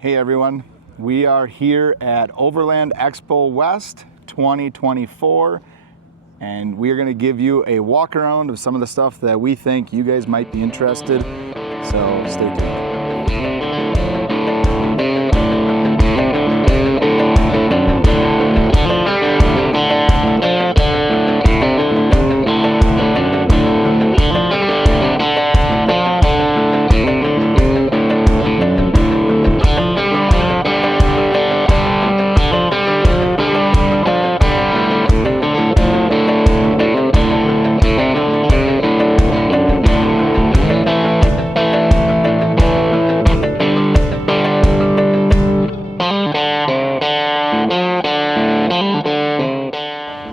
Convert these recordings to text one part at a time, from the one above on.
Hey everyone, we are here at Overland Expo West 2024, and we're going to give you a walk around of some of the stuff that we think you guys might be interested, so stay tuned.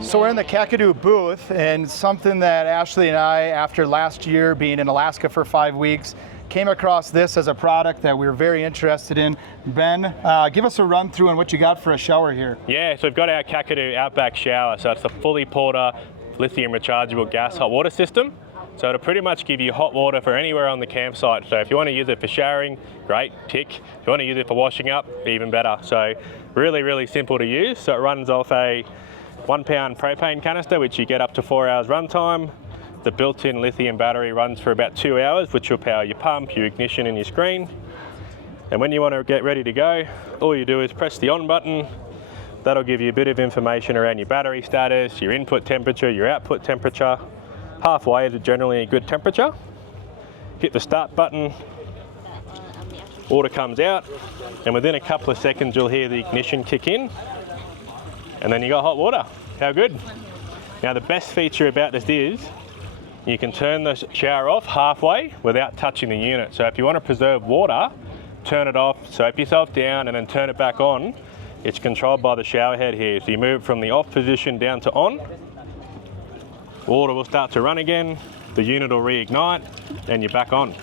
So we're in the Kakadu booth, and something that Ashley and I, after last year being in Alaska for 5 weeks, came across this as a product that we were very interested in. Ben, give us a run through on what you got for a shower here. Yeah, so we've got our Kakadu Outback shower. So it's a fully porta lithium rechargeable gas hot water system. So it'll pretty much give you hot water for anywhere on the campsite. So if you want to use it for showering, great, tick. If you want to use it for washing up, even better. So really, really simple to use. So it runs off a 1 pound propane canister, which you get up to 4 hours runtime. The built-in lithium battery runs for about 2 hours, which will power your pump, your ignition, and your screen. And when you want to get ready to go, all you do is press the on button. That'll give you a bit of information around your battery status, your input temperature, your output temperature. Halfway is generally a good temperature. Hit the start button, water comes out, and within a couple of seconds you'll hear the ignition kick in, and then you got hot water. How good? Now the best feature about this is you can turn the shower off halfway without touching the unit. So if you want to preserve water, turn it off, soap yourself down, and then turn it back on. It's controlled by the shower head here. So you move from the off position down to on, water will start to run again, the unit will reignite, and you're back on.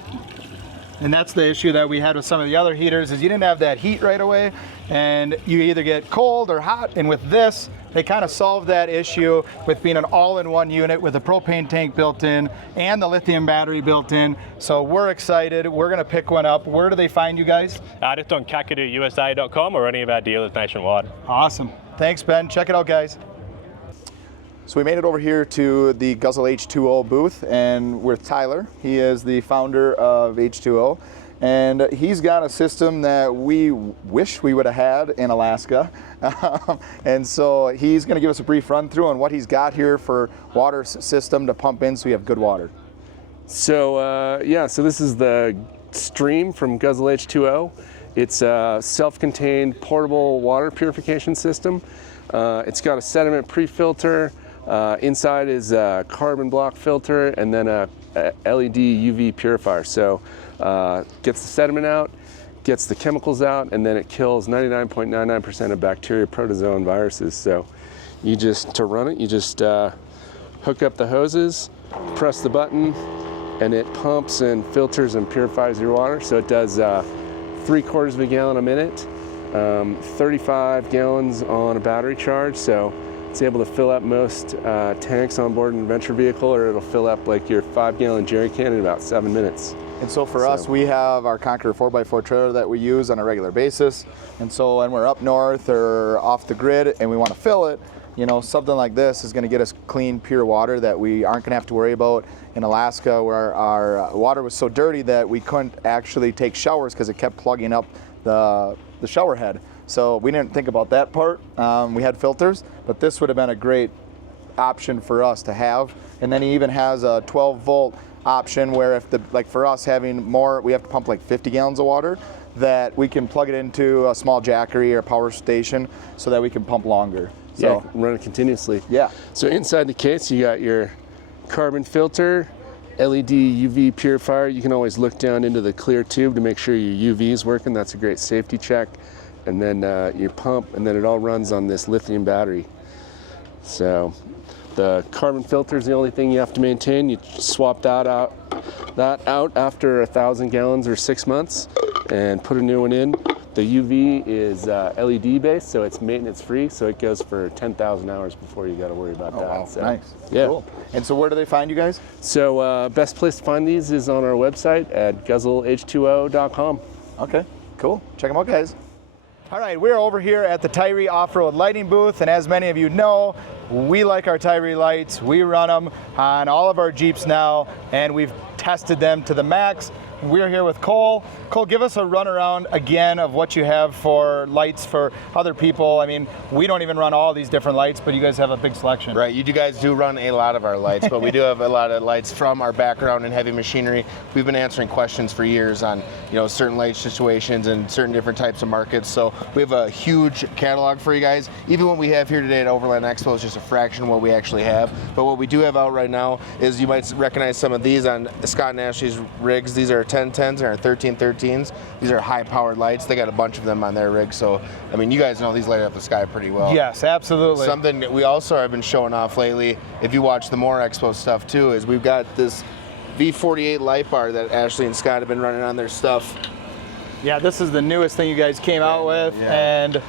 And that's the issue that we had with some of the other heaters, is you didn't have that heat right away, and you either get cold or hot. And with this, they kind of solved that issue with being an all-in-one unit with a propane tank built in and the lithium battery built in. So we're excited. We're going to pick one up. Where do they find you guys? Just on kakaduusa.com or any of our dealers nationwide. Awesome. Thanks, Ben. Check it out, guys. So we made it over here to the Guzzle H2O booth, and with Tyler. He is the founder of H2O, and he's got a system that we wish we would have had in Alaska. And so he's going to give us a brief run through on what he's got here for water system to pump in so we have good water. So so this is the Stream from Guzzle H2O. It's a self-contained portable water purification system. It's got a sediment pre-filter. Inside is a carbon block filter, and then a LED UV purifier. So gets the sediment out, gets the chemicals out, and then it kills 99.99% of bacteria, protozoa, and viruses. So to run it, you just hook up the hoses, press the button, and it pumps and filters and purifies your water. So it does 3/4 of a gallon a minute, 35 gallons on a battery charge. So it's able to fill up most tanks on board an adventure vehicle, or it'll fill up like your 5-gallon jerry can in about 7 minutes. And so for us, we have our Conqueror 4x4 trailer that we use on a regular basis. And so when we're up north or off the grid and we want to fill it, you know, something like this is going to get us clean, pure water that we aren't going to have to worry about in Alaska, where our water was so dirty that we couldn't actually take showers because it kept plugging up the shower head. So we didn't think about that part. We had filters, but this would have been a great option for us to have. And then he even has a 12-volt option where if like for us having more, we have to pump like 50 gallons of water, that we can plug it into a small jackery or power station so that we can pump longer. So run it continuously. Yeah. So inside the case, you got your carbon filter, LED UV purifier. You can always look down into the clear tube to make sure your UV is working. That's a great safety check. And then your pump, and then it all runs on this lithium battery. So the carbon filter is the only thing you have to maintain. You swap that out after 1,000 gallons or 6 months and put a new one in. The UV is LED based, so it's maintenance free, so it goes for 10,000 hours before you got to worry about that. Wow. So, nice. Yeah. Cool. And so where do they find you guys? So best place to find these is on our website at guzzleh2o.com. Okay. Cool. Check them out, guys. All right, we're over here at the Tyree Off-Road Lighting booth, and as many of you know, we like our Tyree lights. We run them on all of our Jeeps now, and we've tested them to the max. We're here with Cole. Cole, give us a runaround again of what you have for lights for other people. I mean, we don't even run all these different lights, but you guys have a big selection. Right, you guys do run a lot of our lights, but we do have a lot of lights from our background in heavy machinery. We've been answering questions for years on, certain light situations and certain different types of markets. So we have a huge catalog for you guys. Even what we have here today at Overland Expo is just a fraction of what we actually have. But what we do have out right now is, you might recognize some of these on Scott and Ashley's rigs. These are 1010s and our 1313s. These are high-powered lights. They got a bunch of them on their rig. So, I mean, you guys know these light up the sky pretty well. Yes, absolutely. Something that we also have been showing off lately, if you watch the more Expo stuff too, is we've got this V48 light bar that Ashley and Scott have been running on their stuff. Yeah, this is the newest thing you guys came out with, and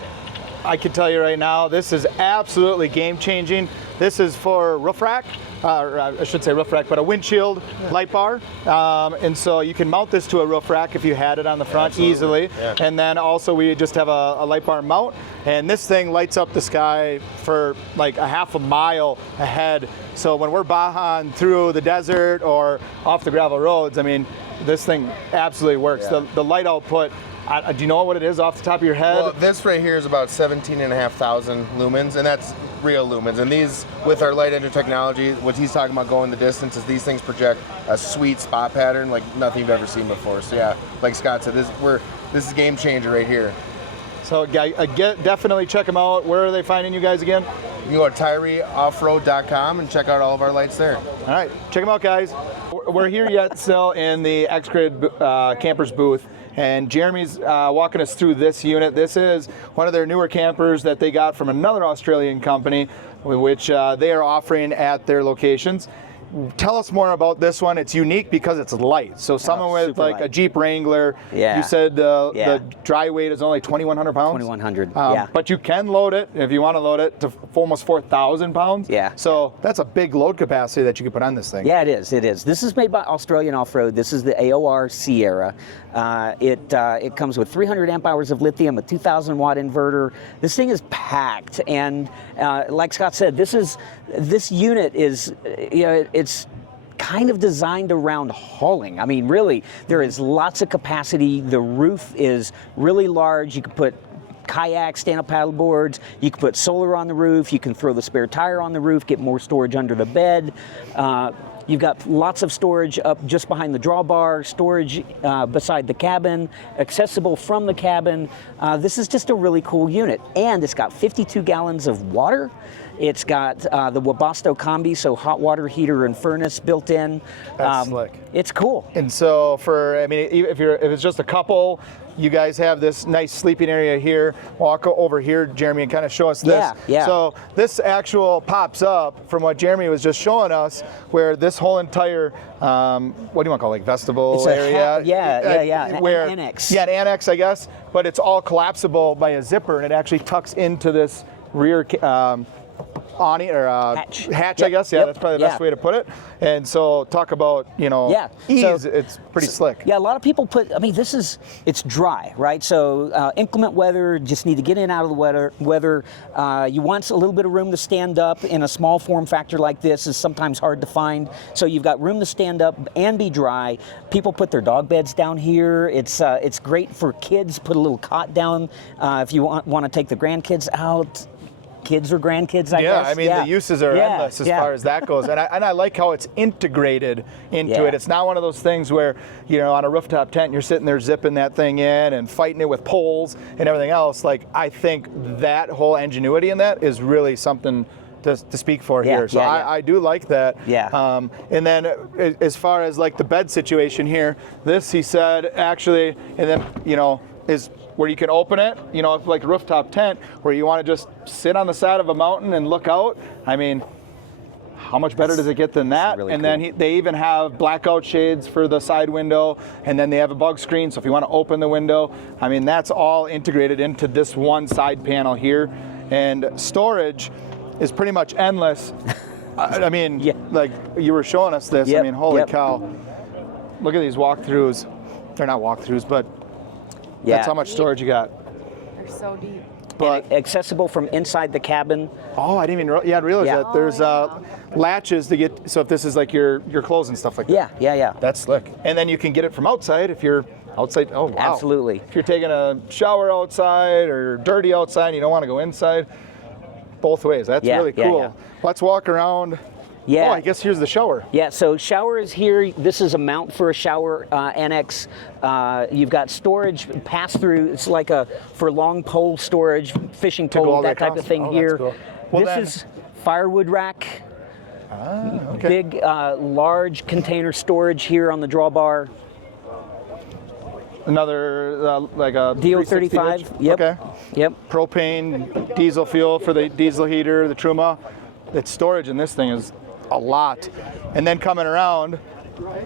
I can tell you right now, this is absolutely game-changing. This is for roof rack, I should say roof rack, but a windshield light bar. And so you can mount this to a roof rack if you had it on the front easily. Yeah. And then also we just have a light bar mount, and this thing lights up the sky for like a half a mile ahead. So when we're bajan through the desert or off the gravel roads, I mean, this thing absolutely works. Yeah. The light output, do you know what it is off the top of your head? Well, this right here is about 17,500 lumens, and that's real lumens. And these, with our light engine technology, what he's talking about going the distance, is these things project a sweet spot pattern like nothing you've ever seen before. So yeah, like Scott said, this is a game changer right here. So definitely check them out. Where are they finding you guys again? You can go to TyreeOffroad.com and check out all of our lights there. All right, check them out, guys. We're here yet still in the X-Grid Campers booth, and Jeremy's walking us through this unit. This is one of their newer campers that they got from another Australian company, which they are offering at their locations. Tell us more about this one. It's unique because it's light. So someone with like a Jeep Wrangler, you said the dry weight is only 2,100 pounds? 2,100, yeah. But you can load it, if you want to load it, to almost 4,000 pounds. Yeah. So that's a big load capacity that you can put on this thing. Yeah, it is. It is. This is made by Australian Off-Road. This is the AOR Sierra. It comes with 300 amp hours of lithium, a 2,000 watt inverter. This thing is packed, and like Scott said, this unit is, it's kind of designed around hauling. I mean, really, there is lots of capacity. The roof is really large. You can put kayaks, stand-up paddle boards. You can put solar on the roof. You can throw the spare tire on the roof, get more storage under the bed. You've got lots of storage up just behind the drawbar, storage beside the cabin, accessible from the cabin. This is just a really cool unit. And it's got 52 gallons of water. It's got the Webasto Combi, so hot water heater and furnace built in. That's slick. It's cool. And so if it's just a couple, you guys have this nice sleeping area here. Walk over here, Jeremy, and kind of show us this. Yeah. So this actual pops up from what Jeremy was just showing us, where this whole entire, what do you want to call it, like vestibule area? An annex. Yeah, an annex, I guess. But it's all collapsible by a zipper, and it actually tucks into this rear awning or hatch, I guess. Yeah, that's probably the best way to put it. And so talk about, ease. So, it's pretty slick. Yeah, a lot of people it's dry, right? So inclement weather, just need to get in out of the weather. You want a little bit of room to stand up in a small form factor like this is sometimes hard to find. So you've got room to stand up and be dry. People put their dog beds down here. It's great for kids. Put a little cot down if you want to take the grandkids out. Kids or grandkids, I guess. I mean, the uses are endless as far as that goes. And I like how it's integrated into it. It's not one of those things where, on a rooftop tent, you're sitting there zipping that thing in and fighting it with poles and everything else. Like, I think that whole ingenuity in that is really something to speak for here. So I do like that. Yeah. And then as far as like the bed situation here, this, he said, actually, and then, is where you can open it, like a rooftop tent, where you want to just sit on the side of a mountain and look out. I mean, how much better does it get than that? Really and cool. Then they even have blackout shades for the side window, and then they have a bug screen, so if you want to open the window, I mean, that's all integrated into this one side panel here. And storage is pretty much endless. I mean, like you were showing us this, I mean, holy cow. Look at these walkthroughs. They're not walkthroughs, but Yeah. That's how much storage you got. They're so deep. But Accessible from inside the cabin. oh, I didn't even realize Yeah. that. There's latches to get, so if this is like your clothes and stuff like that. Yeah. That's slick. And then you can get it from outside if you're outside. Oh, wow. Absolutely. If you're taking a shower outside or dirty outside and you don't want to go inside, both ways. That's Yeah, really yeah, cool. yeah. Let's walk around. Yeah. Oh, I guess here's the shower. Yeah, so shower is here. This is a mount for a shower annex. You've got storage pass through. It's like for long pole storage, fishing go all pole, the way that type of across? thing Oh, that's here. cool. Well, This then- is firewood rack. Okay. Big, large container storage here on the drawbar. Another like a DO35. 360 hitch? Yep. Okay. Yep. Propane, diesel fuel for the diesel heater, the Truma. That storage in this thing is a lot. And then coming around,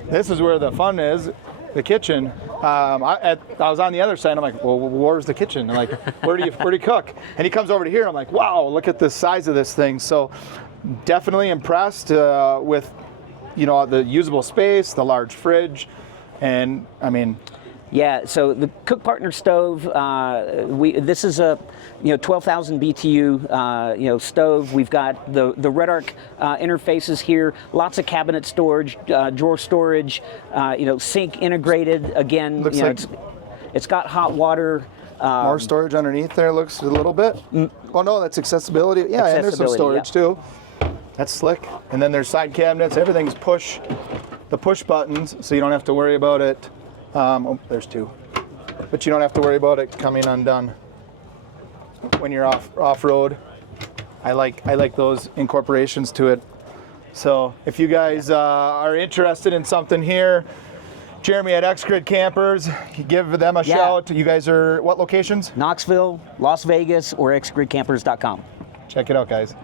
this is where the fun is, the kitchen. I was on the other side. I'm like, well, where's the kitchen? I'm like, where do you cook? And he comes over to here. I'm like, wow, look at the size of this thing. So definitely impressed with, the usable space, the large fridge, and I mean. Yeah, so the Cook Partner stove, this is a 12,000 BTU stove. We've got the Red Arc interfaces here, lots of cabinet storage, drawer storage, sink integrated. Again, Looks like it's got hot water. More storage underneath there looks a little bit. Oh no, that's accessibility. Yeah, and there's some Accessibility, storage too. That's slick. And then there's side cabinets. Everything's the push buttons, so you don't have to worry about it. Oh, there's two. But you don't have to worry about it coming undone when you're off-road. I like those incorporations to it. So if you guys are interested in something here, Jeremy at X-Grid Campers, give them a shout. You guys are what locations? Knoxville, Las Vegas, or xgridcampers.com. Check it out, guys.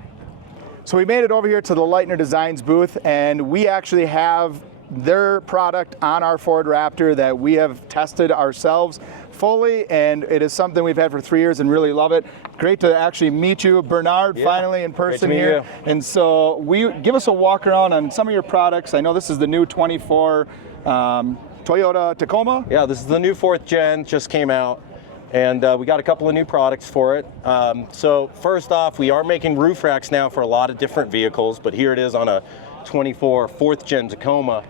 So we made it over here to the Leitner Designs booth, and we actually have their product on our Ford Raptor that we have tested ourselves fully, and it is something we've had for 3 years and really love it. Great to actually meet you, Bernard, finally in person here. You. And so give us a walk around on some of your products. I know this is the new 24 Toyota Tacoma. Yeah, this is the new 4th gen, just came out, and we got a couple of new products for it. So first off, we are making roof racks now for a lot of different vehicles, but here it is on a 24 4th gen Tacoma.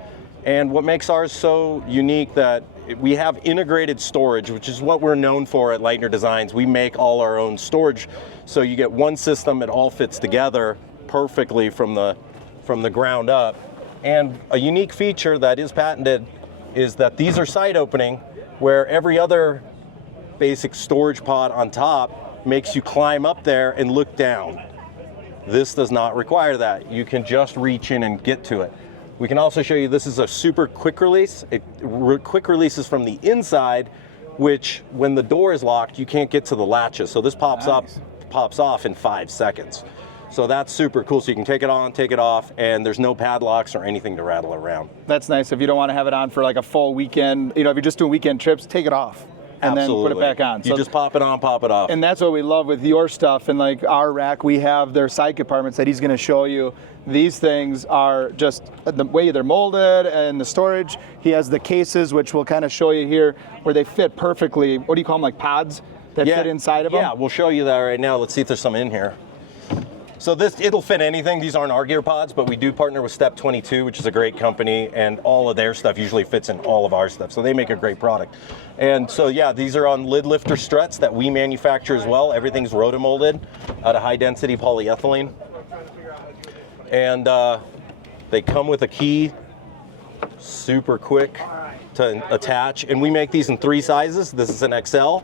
And what makes ours so unique that we have integrated storage, which is what we're known for at Leitner Designs. We make all our own storage, so you get one system, it all fits together perfectly from the ground up. And a unique feature that is patented is that these are side opening, where every other basic storage pod on top makes you climb up there and look down. This does not require that. You can just reach in and get to it. We can also show you this is a super quick release. It quick releases from the inside, which when the door is locked, you can't get to the latches. So this pops off in 5 seconds. So that's super cool. So you can take it on, take it off, and there's no padlocks or anything to rattle around. That's nice. If you don't want to have it on for like a full weekend, if you're just doing weekend trips, take it off and Absolutely. then put it back on. You just pop it on, pop it off. And that's what we love with your stuff. And like our rack, we have their side compartments that he's going to show you. These things are just the way they're molded and the storage. He has the cases, which we'll kind of show you here, where they fit perfectly. What do you call them, like pods that fit inside of them? Yeah, we'll show you that right now. Let's see if there's some in here. So it'll fit anything. These aren't our gear pods, but we do partner with Step 22, which is a great company, and all of their stuff usually fits in all of our stuff. So they make a great product. And so yeah, these are on lid lifter struts that we manufacture as well. Everything's rotomolded out of high density polyethylene. And they come with a key, super quick to attach. And we make these in 3 sizes. This is an XL.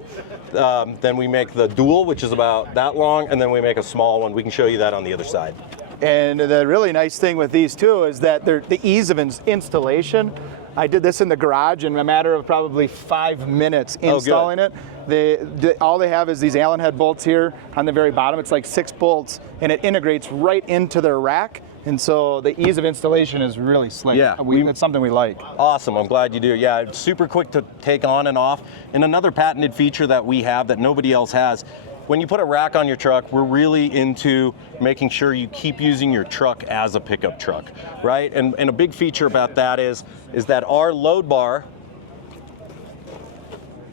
Then we make the dual, which is about that long, and then we make a small one. We can show you that on the other side. And the really nice thing with these too is that they're the ease of installation. I did this in the garage in a matter of probably 5 minutes installing it. All they have is these Allen head bolts here on the very bottom. It's like 6 bolts, and it integrates right into their rack. And so the ease of installation is really slick. Yeah, it's something we like. Awesome, I'm glad you do. Yeah, it's super quick to take on and off. And another patented feature that we have that nobody else has, when you put a rack on your truck, we're really into making sure you keep using your truck as a pickup truck, right? And a big feature about that is that our load bar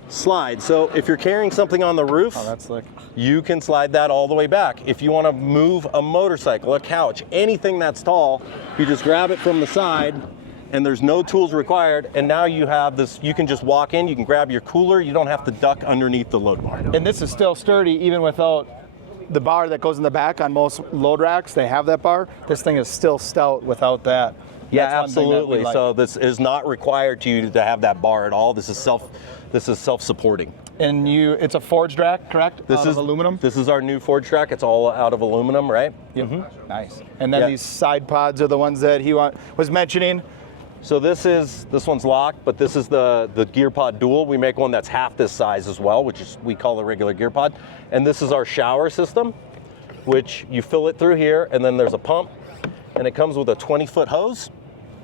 slide. So if you're carrying something on the roof, Oh, that's slick. you can slide that all the way back. If you want to move a motorcycle, a couch, anything that's tall, you just grab it from the side and there's no tools required. And now you have this, you can just walk in, you can grab your cooler, you don't have to duck underneath the load bar. And this is still sturdy even without the bar that goes in the back. On most load racks, they have that bar. This thing is still stout without that. Yeah, That's one thing that we absolutely. like. So this is not required to you to have that bar at all. This is self-supporting. And it's a forged rack, correct? This Out of aluminum? This is our new forged rack. It's all out of aluminum, right? Yep. Nice. And then Yeah. these side pods are the ones that he was mentioning. So this one's locked, but this is the gear pod dual. We make one that's half this size as well, which is we call a regular gear pod. And this is our shower system, which you fill it through here, and then there's a pump, and it comes with a 20-foot hose,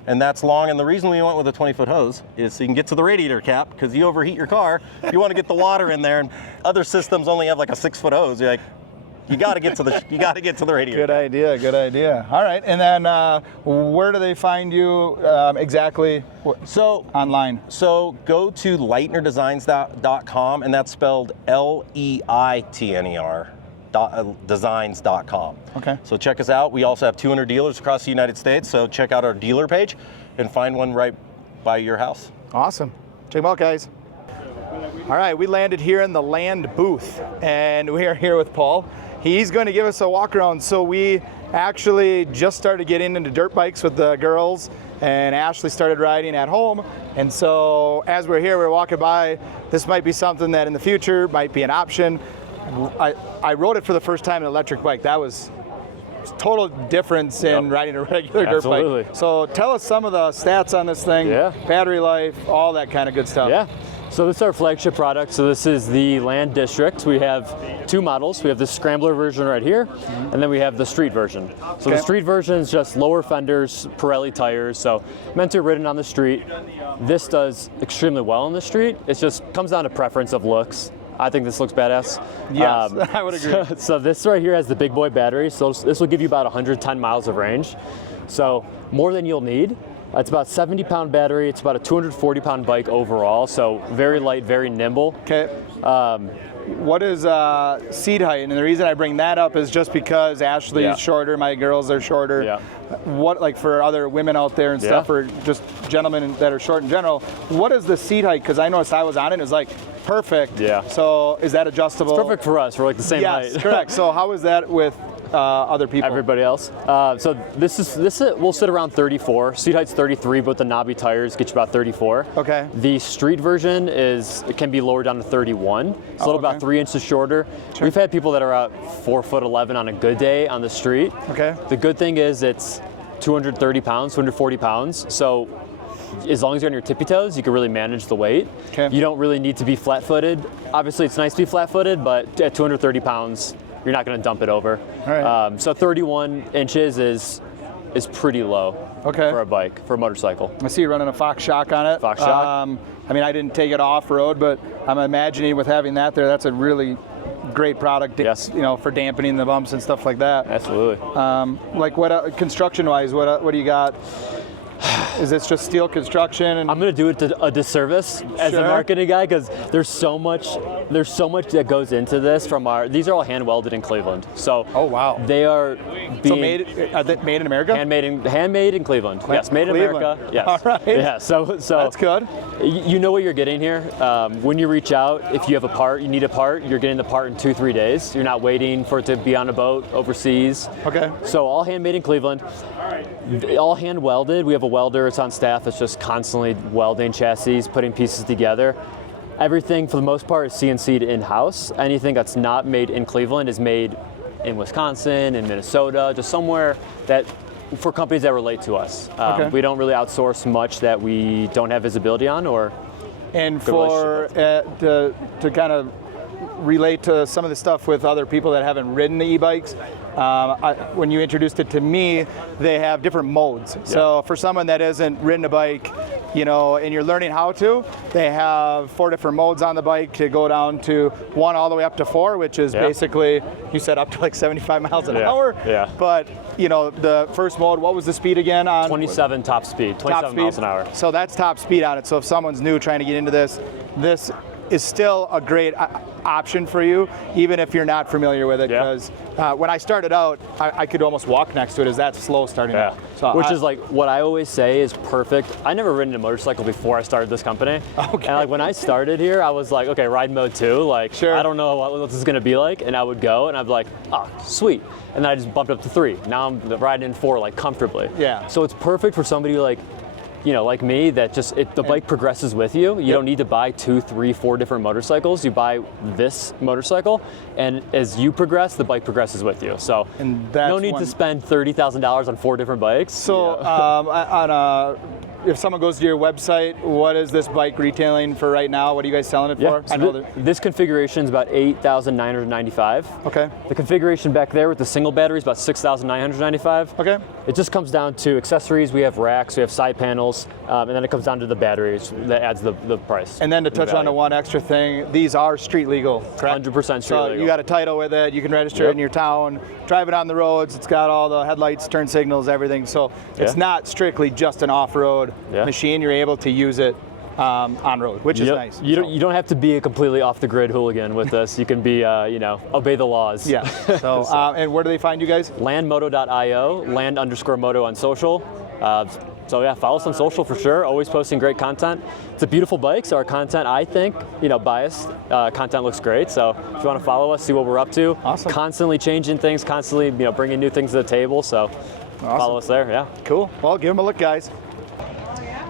and that's long. And the reason we went with a 20-foot hose is so you can get to the radiator cap, because you overheat your car. You want to get the water in there, and other systems only have like a 6-foot hose. You're like, you got to get to the radiator. Good idea, good idea. All right, and then where do they find you exactly So online? So go to leitnerdesigns.com, and that's spelled Leitner. Designs.com. Okay. So check us out. We also have 200 dealers across the United States, so check out our dealer page and find one right by your house. Awesome. Check them out, guys. All right, we landed here in the land booth, and we are here with Paul. He's going to give us a walk around. So we actually just started getting into dirt bikes with the girls, and Ashley started riding at home. And so as we're here, we're walking by, this might be something that in the future might be an option. I rode it for the first time in an electric bike. That was total difference in riding a regular dirt Absolutely. bike. So tell us some of the stats on this thing, Yeah. battery life, all that kind of good stuff. Yeah. So this is our flagship product. So this is the Land District. We have two models. We have the Scrambler version right here, and then we have the street version. So Okay. the street version is just lower fenders, Pirelli tires, so meant to be ridden on the street. This does extremely well on the street. It just comes down to preference of looks. I think this looks badass. Yes, I would agree. So this right here has the big boy battery. So this will give you about 110 miles of range. So more than you'll need. It's about 70-pound battery. It's about a 240-pound bike overall. So very light, very nimble. Okay. What is seat height? And the reason I bring that up is just because Ashley's Yeah. shorter, my girls are shorter. Yeah. What, like for other women out there and stuff, Yeah. or just gentlemen that are short in general, what is the seat height? Because I noticed I was on it, it was like perfect. Yeah. So is that adjustable? Perfect for us. We're like the same Yes, height. correct. So how is that with other people? Everybody else. So this will sit around 34. Seat height's 33, but the knobby tires get you about 34. Okay. The street version it can be lowered down to 31. It's a little okay. about 3 inches shorter. Sure. We've had people that are out 4'11" on a good day on the street. Okay. The good thing is it's 230 pounds, 240 pounds. So as long as you're on your tippy toes, you can really manage the weight. Okay. You don't really need to be flat-footed. Obviously, it's nice to be flat-footed, but at 230 pounds, you're not going to dump it over. All right. So 31 inches is pretty low Okay. for a bike, for a motorcycle. I see you running a Fox shock on it. Fox shock. I mean, I didn't take it off-road, but I'm imagining with having that there, that's a really great product, Yes. you know, for dampening the bumps and stuff like that. Absolutely. Like what construction-wise, what do you got? Is this just steel construction? And I'm going to do it a disservice as a Sure. marketing guy because there's so much that goes into this these are all hand welded in Cleveland. So Oh, wow. they are so being are they made in America? handmade in Cleveland. Yes, made in Cleveland. America. Yes. All right. Yeah. So That's good. You know what you're getting here. When you reach out, if you have a part, you need a part, you're getting the part in 2-3 days. You're not waiting for it to be on a boat overseas. Okay. So all handmade in Cleveland, all hand welded. We have a welder, it's on staff, it's just constantly welding chassis, putting pieces together. Everything for the most part is CNC'd in-house. Anything that's not made in Cleveland is made in Wisconsin, in Minnesota, just somewhere that for companies that relate to us. Okay. We don't really outsource much that we don't have visibility on or And for to kind of relate to some of the stuff with other people that haven't ridden the e-bikes, when you introduced it to me, they have different modes. So for someone that hasn't ridden a bike, you know, and you're learning how to, they have 4 different modes on the bike to go down to 1 all the way up to 4, which is basically, you said up to like 75 miles an hour. Yeah. But, you know, the first mode, what was the speed again on? 27 top speed, 27 miles an hour. So that's top speed on it. So if someone's new trying to get into this is still a great option for you, even if you're not familiar with it. Yeah. Because when I started out, I could almost walk next to it. Is that slow starting out? So which is like what I always say is perfect. I never ridden a motorcycle before I started this company. Okay. And like when I started here, I was like, okay, ride mode 2. Like, sure. I don't know what this is going to be like. And I would go and I'd be like, oh, sweet. And then I just bumped up to 3. Now I'm riding in 4 like comfortably. Yeah. So it's perfect for somebody like, you know, like me, that just the bike progresses with you. You don't need to buy 2, 3, 4 different motorcycles. You buy this motorcycle, and as you progress, the bike progresses with you. So no need to spend $30,000 on 4 different bikes. So if someone goes to your website, what is this bike retailing for right now? What are you guys selling it for? So this configuration is about $8,995. Okay. The configuration back there with the single battery is about $6,995. Okay. It just comes down to accessories. We have racks, we have side panels, and then it comes down to the batteries that adds the price. And then to touch on the one extra thing, these are street legal, correct? 100% street so legal. You got a title with it, you can register it in your town, drive it on the roads, it's got all the headlights, turn signals, everything. So it's not strictly just an off-road machine, you're able to use it on road, which is nice. You don't have to be a completely off-the-grid hooligan with this. You can be, you know, obey the laws. Yeah. So, and where do they find you guys? Landmoto.io, land_moto on social. So yeah, follow us on social for sure. Always posting great content. It's a beautiful bike, so our content, I think, you know, biased, content looks great. So if you want to follow us, see what we're up to. Awesome. Constantly changing things, constantly, you know, bringing new things to the table. So follow us there. Yeah. Cool. Well, give them a look, guys.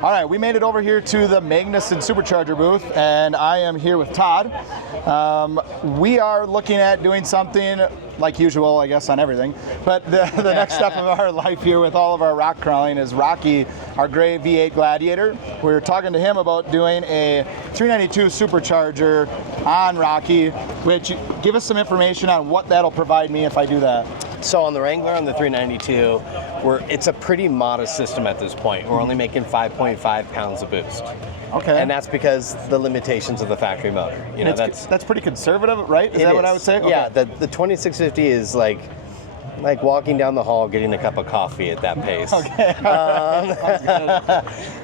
All right, we made it over here to the Magnuson Supercharger booth, and I am here with Todd. We are looking at doing something like usual, I guess, on everything. But the next step of our life here with all of our rock crawling is Rocky, our gray V8 Gladiator. We were talking to him about doing a 392 Supercharger on Rocky, which give us some information on what that'll provide me if I do that. So on the Wrangler, on the 392, it's a pretty modest system at this point. We're only making 5.5 pounds of boost. Okay. And that's because the limitations of the factory motor. You know, that's pretty conservative, right? Is that what I would say? Okay. Yeah, the 2650 is like walking down the hall getting a cup of coffee at that pace. Okay.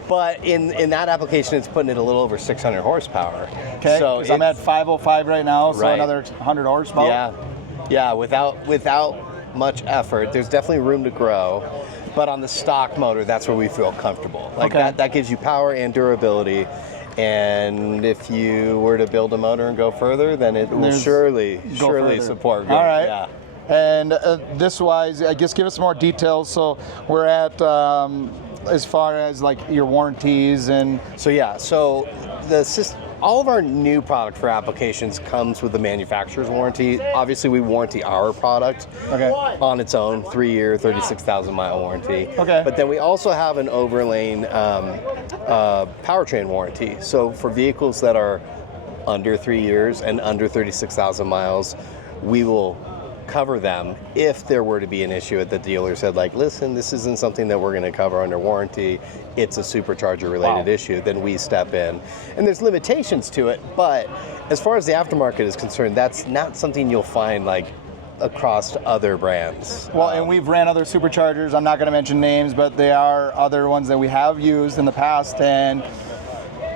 But in that application, it's putting it a little over 600 horsepower. Okay. So I'm at 505 right now, so right. Another 100 horsepower. Yeah. Without much effort, there's definitely room to grow. But on the stock motor, that's where we feel comfortable. Like that gives you power and durability. And if you were to build a motor and go further, then it will surely support growth. All right. Yeah. And this wise, I guess give us more details. So we're at as far as like your warranties and. So the system. All of our new product for applications comes with the manufacturer's warranty. Obviously, we warranty our product on its own, 3-year, 36,000 mile warranty. Okay. But then we also have an Overland powertrain warranty. So for vehicles that are under 3 years and under 36,000 miles, we will cover them if there were to be an issue at the dealer said, like, listen, this isn't something that we're going to cover under warranty, it's a supercharger related issue, then we step in. And there's limitations to it, but as far as the aftermarket is concerned, that's not something you'll find like across other brands. Well, and we've ran other superchargers, I'm not going to mention names, but they are other ones that we have used in the past, and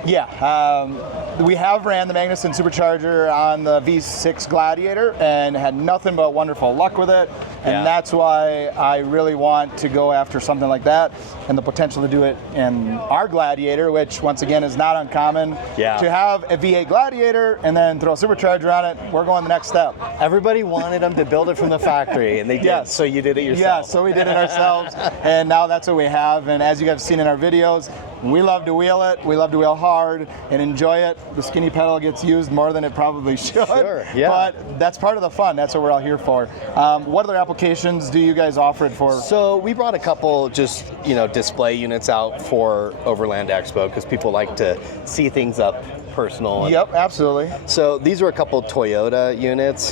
we have ran the Magnuson Supercharger on the V6 Gladiator and had nothing but wonderful luck with it. And that's why I really want to go after something like that and the potential to do it in our Gladiator, which once again is not uncommon. To have a V8 Gladiator and then throw a supercharger on it, we're going the next step. Everybody wanted them to build it from the factory, and they did, so you did it yourself. Yeah, so we did it ourselves, and now that's what we have. And as you guys have seen in our videos, we love to wheel it, we love to wheel hard and enjoy it. The skinny pedal gets used more than it probably should, but that's part of the fun. That's what we're all here for. What other applications do you guys offer it for? So we brought a couple just, display units out for Overland Expo because people like to see things up personal. Yep, absolutely. So these are a couple Toyota units.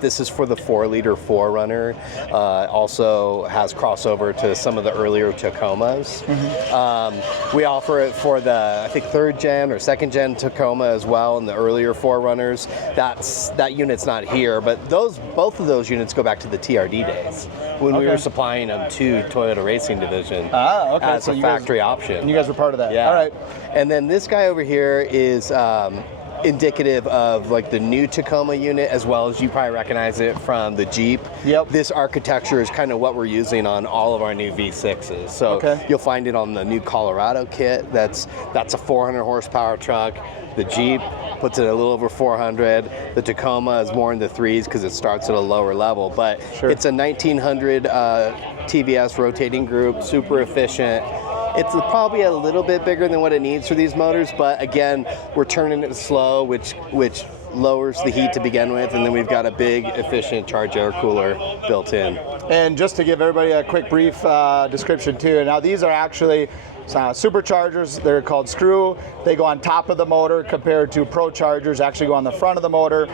This is for the 4-liter 4Runner. Also has crossover to some of the earlier Tacomas. We offer it for the, I think, 3rd gen or 2nd gen Tacoma as well, and the earlier 4Runners. That unit's not here, but both of those units go back to the TRD days when we were supplying them to Toyota Racing Division as a factory option. And you guys were part of that. Yeah. All right. And then this guy over here is indicative of like the new Tacoma unit, as well as you probably recognize it from the Jeep. Yep. This architecture is kind of what we're using on all of our new V6s. So you'll find it on the new Colorado kit. That's a 400 horsepower truck. The Jeep puts it a little over 400. The Tacoma is more in the threes because it starts at a lower level. But it's a 1900 TVS rotating group, super efficient. It's probably a little bit bigger than what it needs for these motors, but again, we're turning it slow, which lowers the heat to begin with, and then we've got a big, efficient charge air cooler built in. And just to give everybody a quick brief description too, now these are actually superchargers. They're called screw. They go on top of the motor, compared to Pro Chargers actually go on the front of the motor.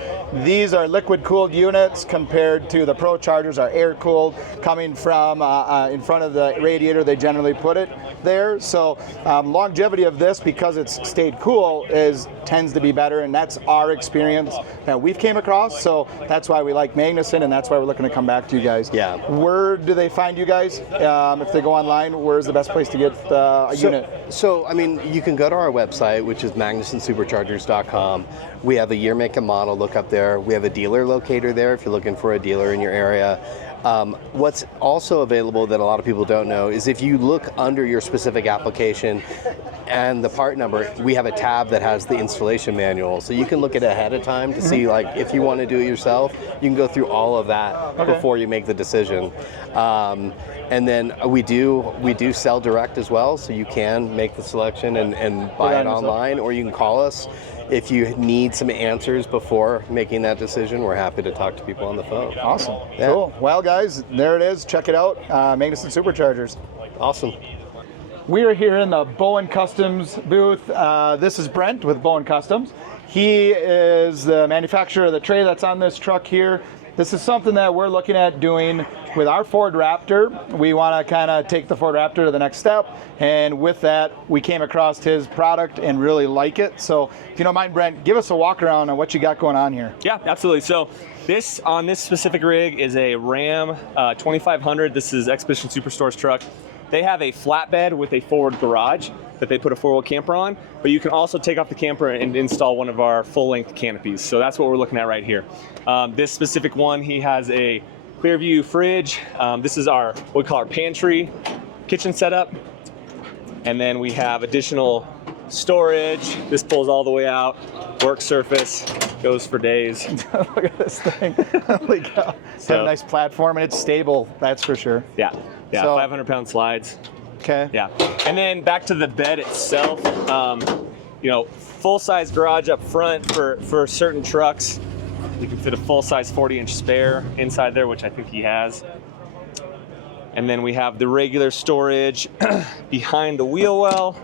These are liquid cooled units compared to the Pro Chargers are air cooled, coming from in front of the radiator. They generally put it there. So longevity of this, because it's stayed cool, tends to be better, and that's our experience that we've came across. So that's why we like Magnuson, and that's why we're looking to come back to you guys. Yeah. Where do they find you guys? If they go online, where's the best place to get a unit? So, I mean, you can go to our website, which is MagnusonSuperchargers.com. We have a year, make, and model. Look up there. We have a dealer locator there if you're looking for a dealer in your area. What's also available that a lot of people don't know is if you look under your specific application and the part number, we have a tab that has the installation manual. So you can look at it ahead of time to see, like, if you want to do it yourself, you can go through all of that before you make the decision. And then we do sell direct as well, so you can make the selection and buy it online, or you can call us. If you need some answers before making that decision, we're happy to talk to people on the phone. Awesome. Yeah. Cool. Well, guys, there it is. Check it out. Magnuson Superchargers. Awesome. We are here in the Bowen Customs booth. This is Brent with Bowen Customs. He is the manufacturer of the tray that's on this truck here. This is something that we're looking at doing with our Ford Raptor. We want to kind of take the Ford Raptor to the next step, and with that, we came across his product and really like it. So if you don't mind, Brent, give us a walk around on what you got going on here. Yeah, absolutely. So on this specific rig is a Ram 2500. This is Expedition Superstore's truck. They have a flatbed with a forward garage that they put a four-wheel camper on, but you can also take off the camper and install one of our full-length canopies. So that's what we're looking at right here. This specific one, he has a Clearview fridge. This is what we call our pantry kitchen setup. And then we have additional storage. This pulls all the way out. Work surface, goes for days. Look at this thing. Holy cow. It's got a nice platform, and it's stable, that's for sure. Yeah, So- 500-pound slides. Okay. Yeah, and then back to the bed itself. Full-size garage up front for certain trucks. You can fit a full-size 40-inch spare inside there, which I think he has. And then we have the regular storage behind the wheel well.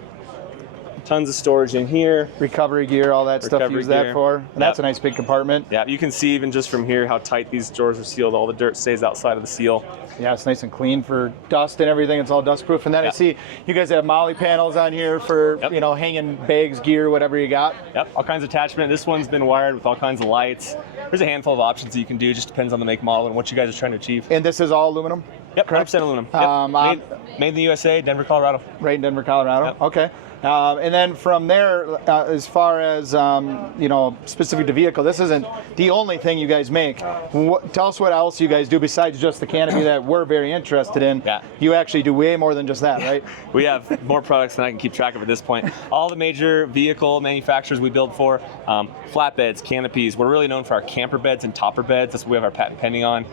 Tons of storage in here. Recovery gear, all that stuff you use that for. And that's a nice big compartment. Yeah, you can see even just from here how tight these drawers are sealed. All the dirt stays outside of the seal. Yeah, it's nice and clean for dust and everything. It's all dust proof. And then I see you guys have molly panels on here for hanging bags, gear, whatever you got. Yep, all kinds of attachment. This one's been wired with all kinds of lights. There's a handful of options that you can do. Just depends on the make, model, and what you guys are trying to achieve. And this is all aluminum? Yep, 100% aluminum. Yep. Made in the USA, Denver, Colorado. Right in Denver, Colorado. Yep. Okay. And then from there, as far as specific to vehicle, this isn't the only thing you guys make. Tell us what else you guys do besides just the canopy that we're very interested in. Yeah. You actually do way more than just that, right? We have more products than I can keep track of at this point. All the major vehicle manufacturers we build for, flatbeds, canopies. We're really known for our camper beds and topper beds. That's what we have our patent pending on.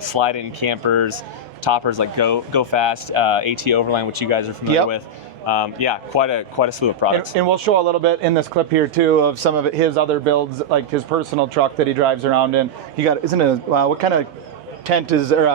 Slide-in campers, toppers like Go Fast, AT Overland, which you guys are familiar with. Quite a slew of products. And we'll show a little bit in this clip here too of some of his other builds, like his personal truck that he drives around in. You got, isn't it? What kind of tent is there?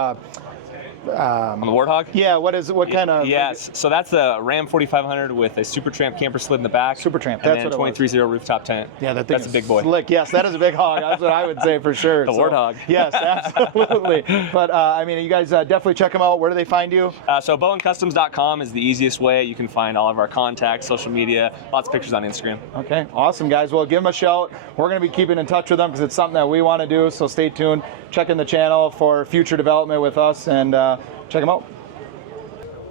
On the Warthog? Yeah. What kind of? Yes. So that's the Ram 4500 with a Supertramp camper slid in the back. Supertramp. That's what it was. 23.0 rooftop tent. Yeah, that's a big boy. Slick. Yes, that is a big hog. That's what I would say for sure. The Warthog. Yes, absolutely. But you guys definitely check them out. Where do they find you? So BowenCustoms.com is the easiest way. You can find all of our contacts, social media, lots of pictures on Instagram. Okay, awesome, guys. Well, give them a shout. We're going to be keeping in touch with them because it's something that we want to do. So stay tuned. Check in the channel for future development with us and check them out.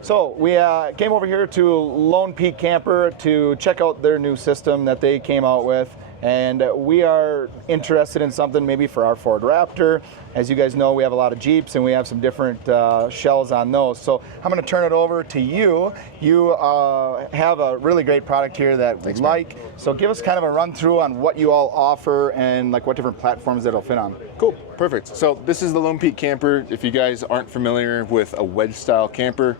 So we came over here to Lone Peak Camper to check out their new system that they came out with. and we are interested in something maybe for our Ford Raptor. As you guys know, we have a lot of Jeeps and we have some different shells on those. So I'm going to turn it over to you. You have a really great product here that we like. So give us kind of a run through on what you all offer and like what different platforms that it'll fit on. Cool, perfect. So this is the Lone Peak camper. If you guys aren't familiar with a wedge style camper,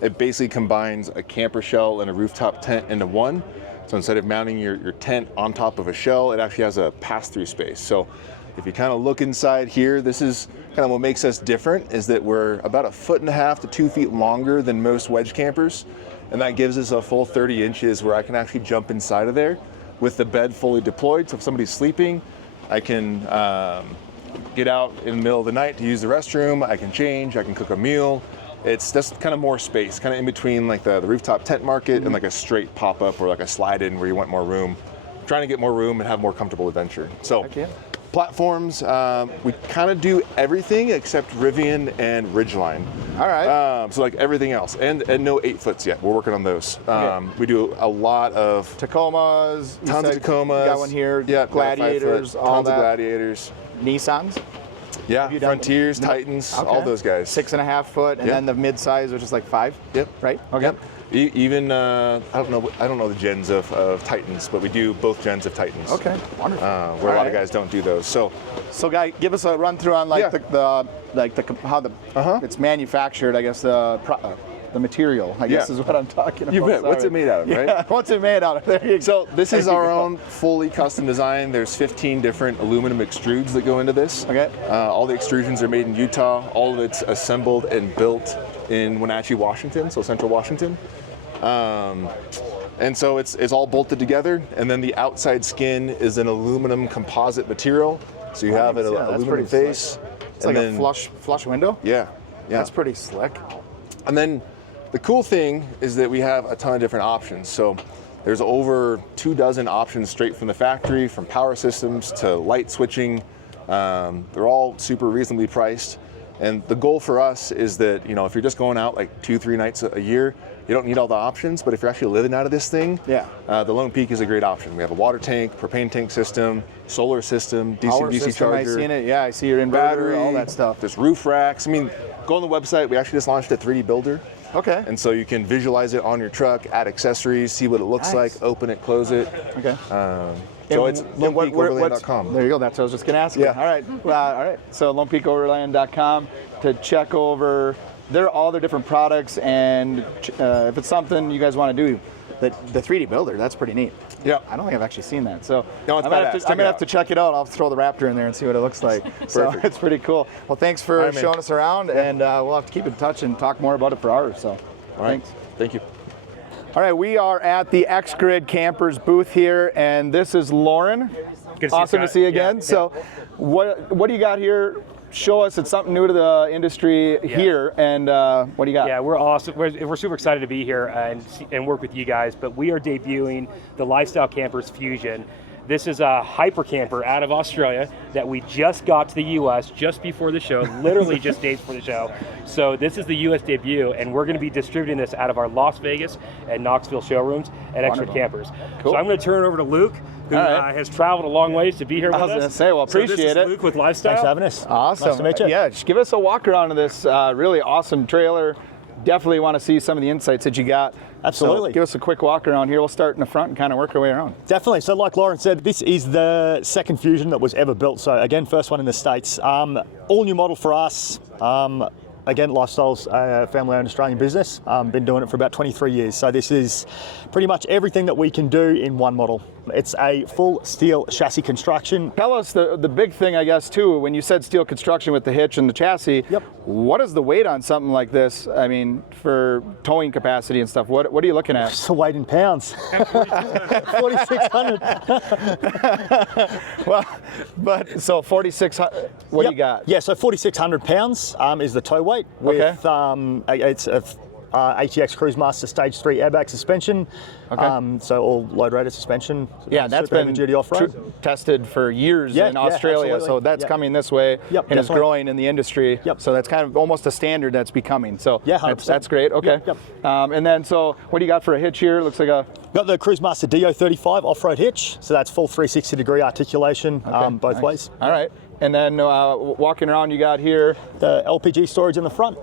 it basically combines a camper shell and a rooftop tent into one. So instead of mounting your tent on top of a shell, it actually has a pass-through space. So if you kind of look inside here, this is kind of what makes us different, is that we're about 1.5 to 2 feet longer than most wedge campers. And that gives us a full 30 inches where I can actually jump inside of there with the bed fully deployed. So if somebody's sleeping, I can get out in the middle of the night to use the restroom, I can change, I can cook a meal. It's just kind of more space, kind of in between like the rooftop tent market and like a straight pop-up or like a slide-in where you want more room. Trying to get more room and have more comfortable adventure. So platforms, we kind of do everything except Rivian and Ridgeline. All right. So like everything else, and no 8-foots yet. We're working on those. We do a lot of Tacomas. Tons of Tacomas. You got one here. Yeah, Gladiators. All tons that. of Gladiators. Nissans. Yeah, Frontiers, Titans, all those guys. 6.5 foot, and then the mid-size, which is like 5. Yep. Right. Okay. Yep. Even I don't know the gens of Titans, but we do both gens of Titans. Okay. Wonderful. Where a lot of guys don't do those. So Guy, give us a run through on like how it's manufactured. I guess the material. I guess is what I'm talking about. You bet. What's it made out of, right? What's it made out of? There you go. So this is our own fully custom design. There's 15 different aluminum extrudes that go into this. Okay. All the extrusions are made in Utah. All of it's assembled and built in Wenatchee, Washington, so Central Washington. And so it's all bolted together, and then the outside skin is an aluminum composite material. So you have an aluminum face. It's like a flush window. Yeah. That's pretty slick. And then the cool thing is that we have a ton of different options. So there's over 24 options straight from the factory, from power systems to light switching. They're all super reasonably priced. And the goal for us is that, if you're just going out like 2-3 nights a year, you don't need all the options. But if you're actually living out of this thing, the Lone Peak is a great option. We have a water tank, propane tank system, solar system, DC charger. I've seen it. Yeah, I see your inverter, battery, all that stuff. There's roof racks. I mean, go on the website. We actually just launched a 3D builder. Okay. And so you can visualize it on your truck, add accessories, see what it looks like, open it, close it. Okay. So it's lonepeakoverland.com. There you go. That's what I was just going to ask you. Yeah. All right. Well, all right. So lonepeakoverland.com to check over all their different products, and if it's something you guys want to do, the 3D builder, that's pretty neat. Yeah. I don't think I've actually seen that. So no, it's I'm gonna have to check it out. I'll throw the Raptor in there and see what it looks like. So it's pretty cool. Well, thanks for showing us around, and we'll have to keep in touch and talk more about it for hours. So thanks. Thank you. All right, we are at the X-Grid Campers booth here, and this is Lauren. Awesome to see you again. Yeah. So what do you got here? Show us, it's something new to the industry here, and what do you got? Yeah, we're awesome. We're super excited to be here and work with you guys, but we are debuting the Lifestyle Campers Fusion. This is a hyper camper out of Australia that we just got to the US just before the show, literally just days before the show. So this is the US debut, and we're going to be distributing this out of our Las Vegas and Knoxville showrooms at Extra Campers. Cool. So I'm going to turn it over to Luke, who has traveled a long ways to be here with us. I was going to say, well, appreciate this is it. Luke with Lifestyle. Thanks for having us. Awesome. Nice to meet you. Yeah, just give us a walk around of this really awesome trailer. Definitely want to see some of the insights that you got. Absolutely. So give us a quick walk around here. We'll start in the front and kind of work our way around. Definitely. So like Lauren said, this is the second Fusion that was ever built. So again, first one in the States. All new model for us. Again, Lifestyle's a family-owned Australian business. Been doing it for about 23 years. So this is pretty much everything that we can do in one model. It's a full steel chassis construction. Tell us the big thing, I guess, too, when you said steel construction with the hitch and the chassis, what is the weight on something like this? I mean, for towing capacity and stuff, what are you looking at? It's the weight in pounds. 4,600. Well, but so 4,600, what do you got? Yeah, so 4,600 pounds is the tow weight with, it's a ATX Cruisemaster Stage 3 airbag suspension. Okay. So all load rated suspension. Yeah, that's super been duty off-road. tested for years in Australia, absolutely. so that's coming this way and is definitely. growing in the industry. So that's kind of almost a standard that's becoming. So that's great. Okay. And then, so what do you got for a hitch here? Looks like a... Got the Cruisemaster DO35 off-road hitch, so that's full 360-degree articulation both ways. All right. And then walking around, you got here the LPG storage in the front.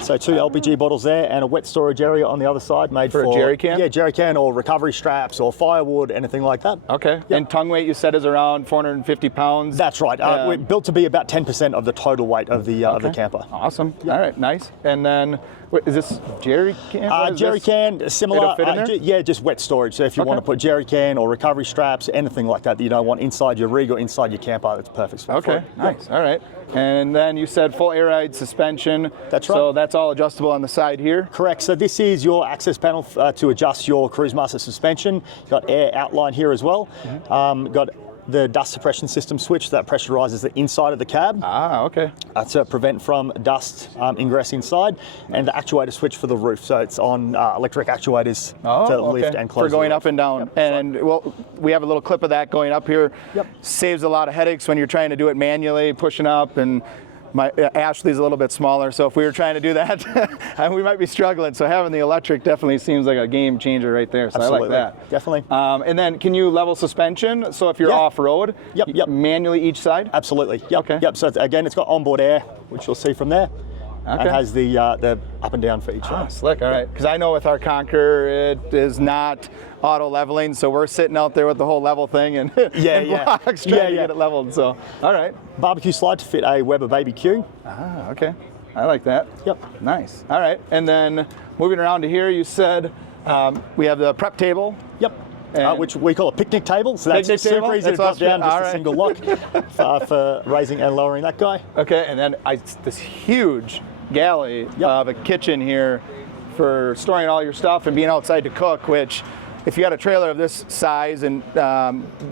So 2 LPG bottles there and a wet storage area on the other side made for a jerry can? Yeah, jerry can or recovery straps or firewood, anything like that. Okay. And tongue weight you said is around 450 pounds? That's right. We're built to be about 10% of the total weight of the camper. Awesome. All right, nice. And then, is this jerry can? Jerry can, similar. It'll fit in there? Yeah, just wet storage. So if you want to put jerry can or recovery straps, anything like that you don't want inside your rig or inside your camper, that's perfect spot for it. Nice. All right. And then you said full air ride suspension. That's right. So that's all adjustable on the side here? Correct. So this is your access panel to adjust your Cruisemaster suspension. You've got air outline here as well. Got the dust suppression system switch that pressurizes the inside of the cab. Okay. To prevent from dust ingress inside, and the actuator switch for the roof. So it's on electric actuators to lift and close. For going up and down. And well, we have a little clip of that going up here. Saves a lot of headaches when you're trying to do it manually, pushing up, and my Ashley's a little bit smaller, so if we were trying to do that, we might be struggling. So having the electric definitely seems like a game changer right there. So Absolutely. I like that. Definitely. And then can you level suspension? So if you're off-road, manually each side? Absolutely. Yep. So again, it's got onboard air, which you'll see from there. And has the up and down for each side. Slick, all right. Because I know with our Conqueror, it is not auto leveling, so we're sitting out there with the whole level thing and, blocks trying to get it leveled. So, all right. Barbecue slide to fit a Weber Baby Q. Okay. I like that. Yep. Nice. All right. And then moving around to here, you said we have the prep table. Yep. Which we call a picnic table. So that's super easy to drop down, just a single lock for raising and lowering that guy. Okay. And then this huge galley of a kitchen here for storing all your stuff and being outside to cook, which if you got a trailer of this size and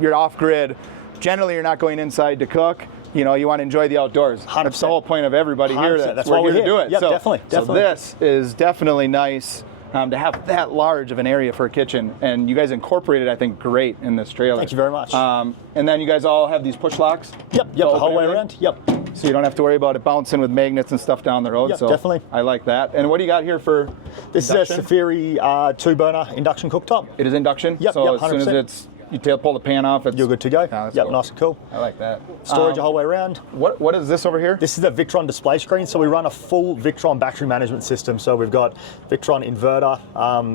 you're off-grid, generally you're not going inside to cook. You know, you want to enjoy the outdoors. 100%. That's the whole point of everybody here. That's why we're here to do it. Yep, so, definitely. So this is definitely nice to have that large of an area for a kitchen. And you guys incorporated, I think, great in this trailer. Thank you very much. And then you guys all have these push locks? Yep, the whole way around. Yep. So you don't have to worry about it bouncing with magnets and stuff down the road. Yep, so definitely. I like that. And what do you got here for This induction? is a Safiri 2-burner induction cooktop. It is induction? Yep, so yep, as soon as 100%. you pull the pan off, You're good to go. Yep, cool. Nice and cool. I like that. Storage the whole way around. What is this over here? This is the Victron display screen. So we run a full Victron battery management system. So we've got Victron inverter,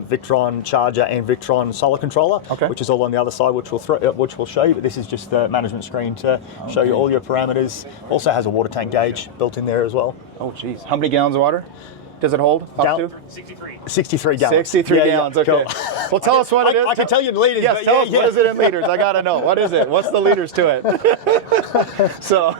Victron charger, and Victron solar controller, which is all on the other side, which we'll show you. But this is just the management screen to show you all your parameters. Also has a water tank gauge built in there as well. Oh, geez. How many gallons of water does it hold up to? 63 gallons. 63 gallons, okay. Cool. Well, tell us what it is. I can tell you in liters. Yes, tell us what is it in liters. I got to know. What is it? What's the liters to it? So,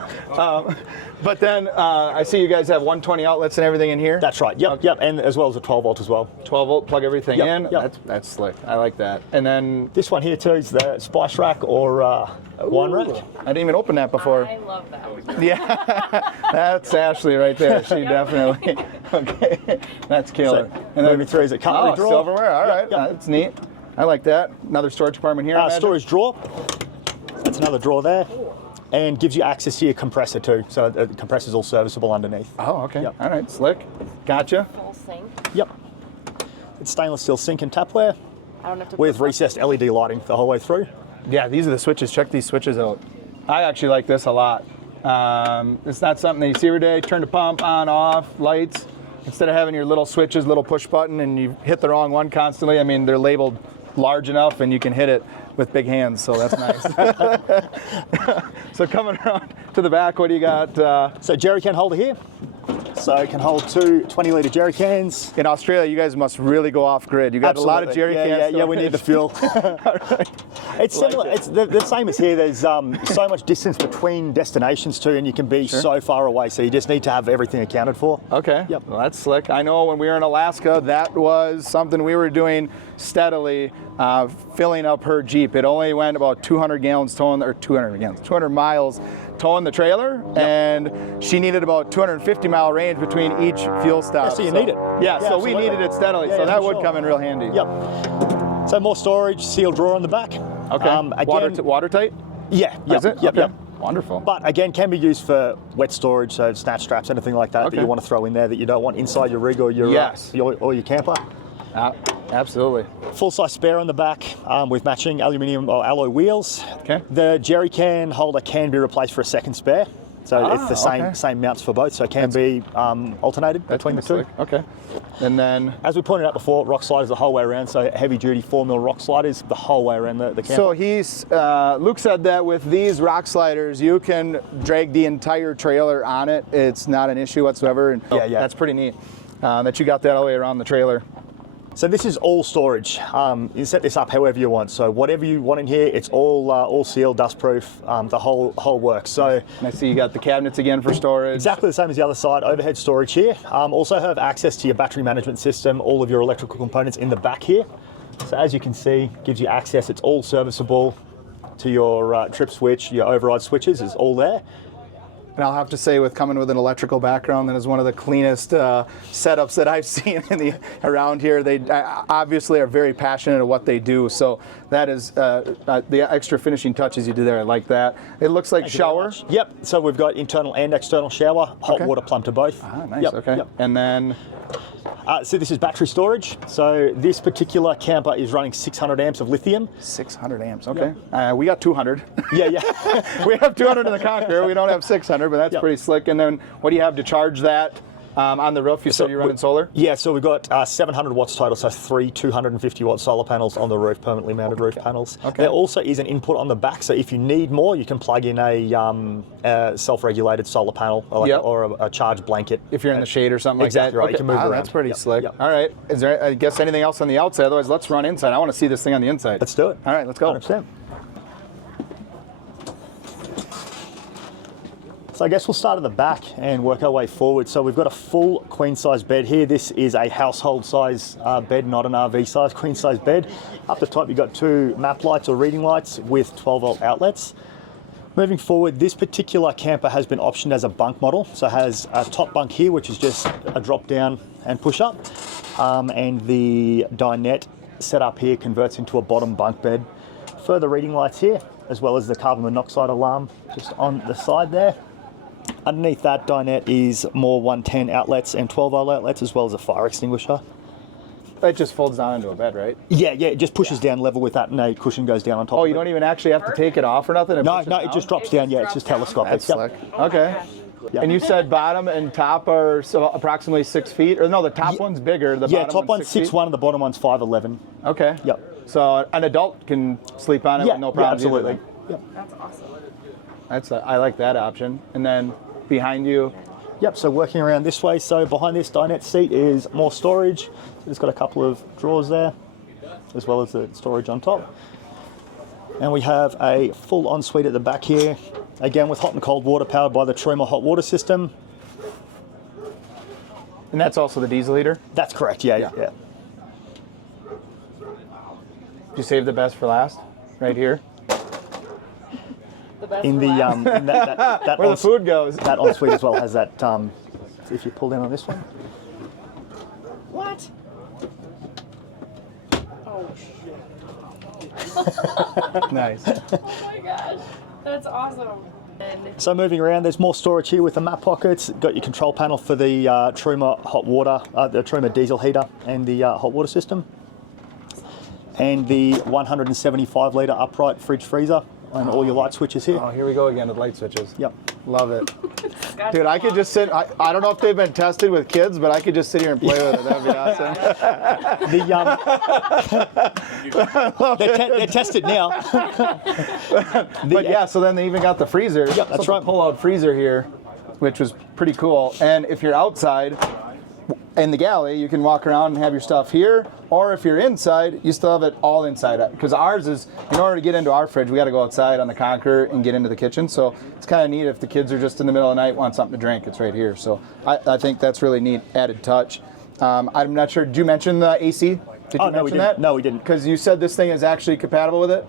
but then I see you guys have 120 outlets and everything in here. That's right. Yep, yep, and as well as a 12 volt as well. 12 volt, plug everything in. Yep. That's slick. I like that. And then this one here too is the spice rack or wine rack. I didn't even open that before. I love that. Yeah, that's Ashley right there. She definitely. Okay, that's killer. So, and then moving through is a cutlery drawer. Silverware. All right, that's neat. I like that. Another storage compartment here. Storage drawer. That's another drawer there. And gives you access to your compressor too. So the compressor's all serviceable underneath. Oh, okay. All right, slick. Gotcha. Full sink. Yep. It's stainless steel sink and tapware I don't have to with recessed LED lighting the whole way through. Yeah, these are the switches. Check these switches out. I actually like this a lot. It's not something that you see every day. Turn the pump on, off, lights. Instead of having your little switches, little push button, and you hit the wrong one constantly. I mean, they're labeled large enough, and you can hit it with big hands, so that's nice. So coming around to the back, what do you got? So jerry can holder here. So it can hold 2 20-litre jerry cans. In Australia, you guys must really go off-grid. You got a lot of jerry cans. Yeah, we need the fuel. It's similar. It's the same as here. There's so much distance between destinations too, and you can be so far away. So you just need to have everything accounted for. Okay. Yep. Well, that's slick. I know when we were in Alaska, that was something we were doing steadily, filling up her Jeep. It only went about 200 miles towing the trailer, and she needed about 250-mile range between each fuel stop. Yeah, so you need it. Yeah, so absolutely. we needed it steadily, Yeah, so yeah, that for would sure. come in real handy. Yep. So more storage, sealed drawer on the back. Okay. Again, Watertight? Yeah. Is it? Yep. Okay. Yep. Wonderful. But again, can be used for wet storage, so snatch straps, anything like that Okay. that you want to throw in there that you don't want inside your rig or your Yes. or your camper. Absolutely. Full-size spare on the back with matching aluminium or alloy wheels. Okay. The jerry can holder can be replaced for a second spare, so it's the okay. same mounts for both, so it can be alternated between the two. Slick. Okay. And then, As we pointed out before, rock sliders the whole way around, so heavy-duty 4mm rock sliders the whole way around the camper. so he's Luke said that with these rock sliders, you can drag the entire trailer on it. It's not an issue whatsoever. And Yeah. That's pretty neat that you got that all the way around the trailer. So this is all storage. You set this up however you want. So whatever you want in here, it's all sealed, dust-proof, the whole works. So And I see you got the cabinets again for storage. exactly the same as the other side. Overhead storage here. Also have access to your battery management system, all of your electrical components in the back here. So as you can see, gives you access. It's all serviceable to your trip switch, your override switches is all there. And I'll have to say, with coming with an electrical background, that is one of the cleanest setups that I've seen around here. They obviously are very passionate at what they do. So that is the extra finishing touches you do there. I like that. It looks like Thank you very shower. much. Yep. So we've got internal and external shower, hot Okay. water plumb to both. Ah, nice. Yep, Okay. yep. And then, So this is battery storage. So this particular camper is running 600 amps of lithium. 600 amps. Okay. We got 200. Yeah. We have 200 in the Conqueror. We don't have 600, but that's Yep. pretty slick. And then, what do you have to charge that on the roof? You said you're running solar? Yeah, so we've got 700 watts total, so 3 250-watt solar panels on the roof, permanently mounted roof panels. Okay. There also is an input on the back, so if you need more, you can plug in a self-regulated solar panel or a charge blanket. If you're in the shade or something Exactly like that. right, you can move around. That's pretty Yep, slick. yep. All right. Is there, I guess, anything else on the outside? Otherwise, let's run inside. I want to see this thing on the inside. Let's do it. All right, let's go. 100%. So I guess we'll start at the back and work our way forward. So we've got a full queen size bed here. This is a household size bed, not an RV size queen size bed. Up the top you've got 2 map lights or reading lights with 12-volt outlets. Moving forward, this particular camper has been optioned as a bunk model. So it has a top bunk here, which is just a drop down and push up. And the dinette set up here converts into a bottom bunk bed. Further reading lights here, as well as the carbon monoxide alarm just on the side there. Underneath that dinette is more 110 outlets and 12-volt outlets, as well as a fire extinguisher. It just folds down into a bed, right? Yeah, it just pushes down level with that, and a cushion goes down on top. Oh, of you it. don't even actually have to take it off or nothing? No, it just drops down. Yeah, it's just telescopic. That's Yep. slick. Okay. Yep. And you said bottom and top are approximately 6 feet? Or no, the top one's bigger. The Yeah, bottom top one's 6 feet? 6'1", and the bottom one's 5'11". Okay. Yep. So an adult can sleep on it with no problems. absolutely. Either. Yep. I like that option. And then behind you. Yep, so working around this way. So behind this dinette seat is more storage. It's got a couple of drawers there, as well as the storage on top. And we have a full ensuite at the back here, again with hot and cold water powered by the Truma hot water system. And that's also the diesel heater? That's correct, yeah. Did you save the best for last? Right here? In the in that where the food goes. That ensuite as well has that. If you pull down on this one. What? Oh shit. Nice. Oh my gosh, that's awesome. So moving around, there's more storage here with the map pockets. Got your control panel for the Truma hot water, the Truma diesel heater, and the hot water system, and the 175 litre upright fridge freezer. And all your light switches here. Oh, here we go again with light switches. Yep. Love it. Dude, I could just sit, I don't know if they've been tested with kids, but I could just sit here and play with it. That'd be awesome. They're tested now. But yeah, so then they even got the freezer. Yep, that's right. Pull-out freezer here, which was pretty cool. And if you're outside in the galley, you can walk around and have your stuff here. Or if you're inside, you still have it all inside. Because ours is, in order to get into our fridge, we got to go outside on the Conqueror and get into the kitchen. So it's kind of neat if the kids are just in the middle of the night, want something to drink, it's right here. So I think that's really neat, added touch. I'm not sure, did you mention the AC? Did you mention that? No, we didn't. Because you said this thing is actually compatible with it,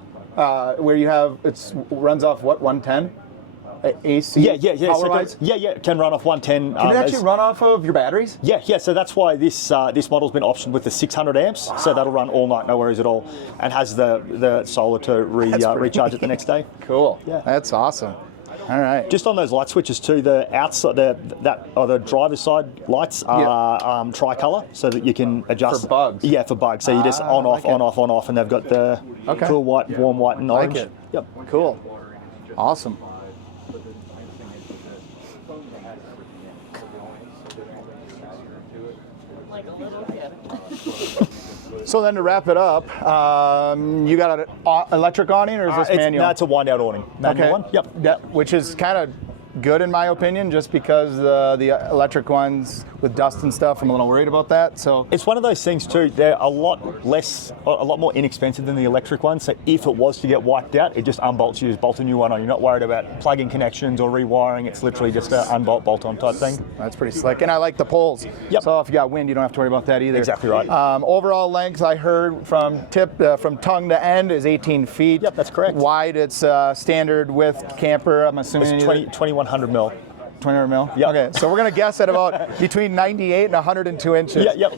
where you have, it runs off what, 110? AC? Yeah. Power-wise? It can run off 110. Can it actually run off of your batteries? Yeah. So that's why this model's been optioned with the 600 amps. Wow. So that'll run all night, no worries at all, and has the solar to recharge it the next day. Cool. Yeah. That's awesome. All right. Just on those light switches too, the outside, the driver's side lights are tricolour, so that you can adjust for bugs. Yeah, for bugs. So you just on off, and they've got the cool white, warm white, and orange. Like it. Yep. Cool. Awesome. Like a little kid. So then to wrap it up, you got an electric awning, or is this manual? No, it's a wind-out awning. Manual one. Yep. Yeah, which is kind of good in my opinion, just because the electric ones with dust and stuff, I'm a little worried about that. So it's one of those things too. They're a lot more inexpensive than the electric ones. So if it was to get wiped out, it just unbolts. You just bolt a new one on. You're not worried about plugging connections or rewiring. It's literally just an unbolt, bolt on type thing. That's pretty slick, and I like the poles. Yep. So if you got wind, you don't have to worry about that either. Exactly right. Overall length, I heard from from tongue to end is 18 feet. Yep, that's correct. Wide, it's standard width camper. I'm assuming it's 2100 mil. 200 mil? Yep. Okay, so we're going to guess at about between 98 and 102 inches. Yep.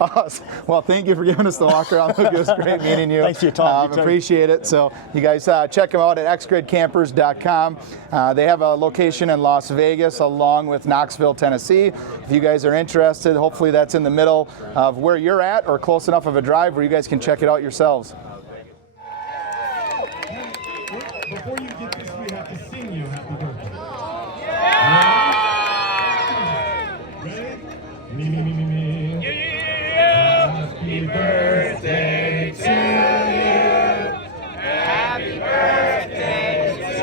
Awesome. Well, thank you for giving us the walk around. It was great meeting you. Thanks for your time. Appreciate it. So you guys check them out at xgridcampers.com. They have a location in Las Vegas along with Knoxville, Tennessee. If you guys are interested, hopefully that's in the middle of where you're at or close enough of a drive where you guys can check it out yourselves. Before you get this, we have to sing you happy birthday. Ready? Me. Happy birthday to you. Happy birthday to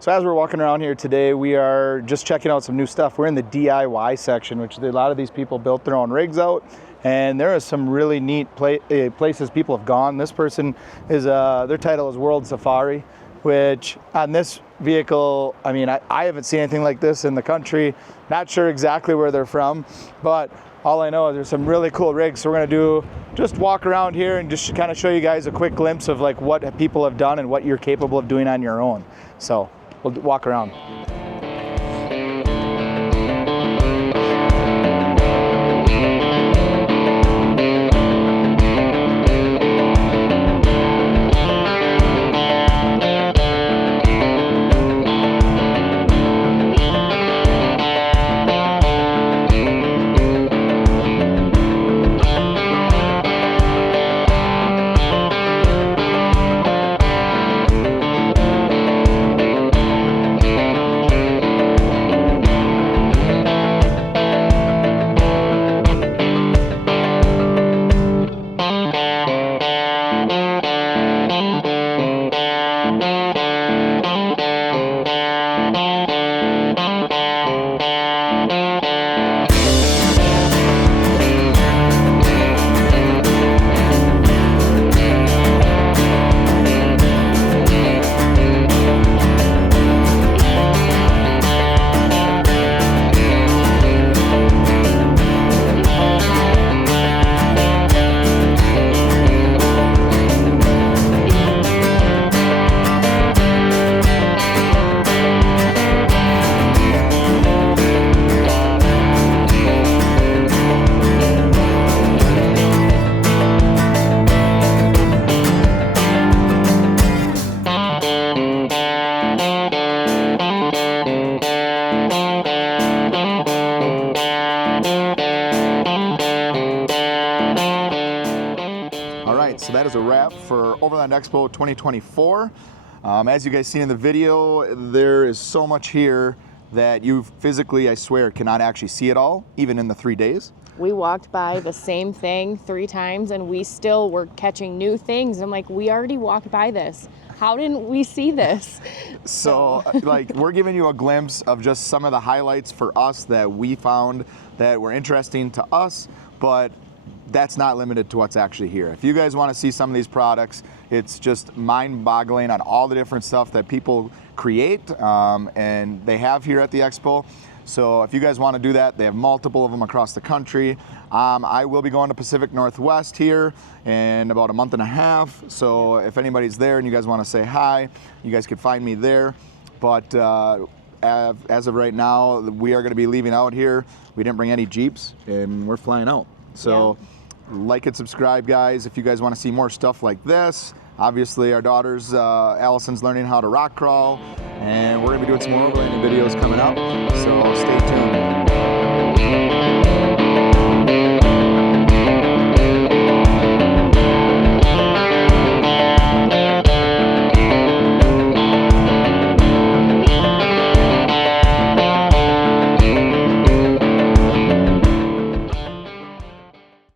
So as we're walking around here today, we are just checking out some new stuff. We're in the DIY section, which a lot of these people built their own rigs out, and there are some really neat places people have gone. This person is, their title is World Safari, which on this vehicle, I mean, I haven't seen anything like this in the country. Not sure exactly where they're from, but all I know is there's some really cool rigs. So we're gonna just walk around here and just kind of show you guys a quick glimpse of like what people have done and what you're capable of doing on your own. So we'll walk around. So that is a wrap for Overland Expo 2024. As you guys seen in the video, there is so much here that you physically, I swear, cannot actually see it all, even in the 3 days. We walked by the same thing 3 times and we still were catching new things. I'm like, we already walked by this. How didn't we see this? So like, we're giving you a glimpse of just some of the highlights for us that we found that were interesting to us, but that's not limited to what's actually here. If you guys want to see some of these products, it's just mind-boggling on all the different stuff that people create and they have here at the expo. So if you guys want to do that, they have multiple of them across the country. I will be going to Pacific Northwest here in about a month and a half. So if anybody's there and you guys want to say hi, you guys could find me there. But as of right now, we are going to be leaving out here. We didn't bring any Jeeps, and we're flying out. So like and subscribe, guys, if you guys want to see more stuff like this. Obviously, our daughter's, Allison's learning how to rock crawl, and we're going to be doing some more overlanding videos coming up, so stay tuned.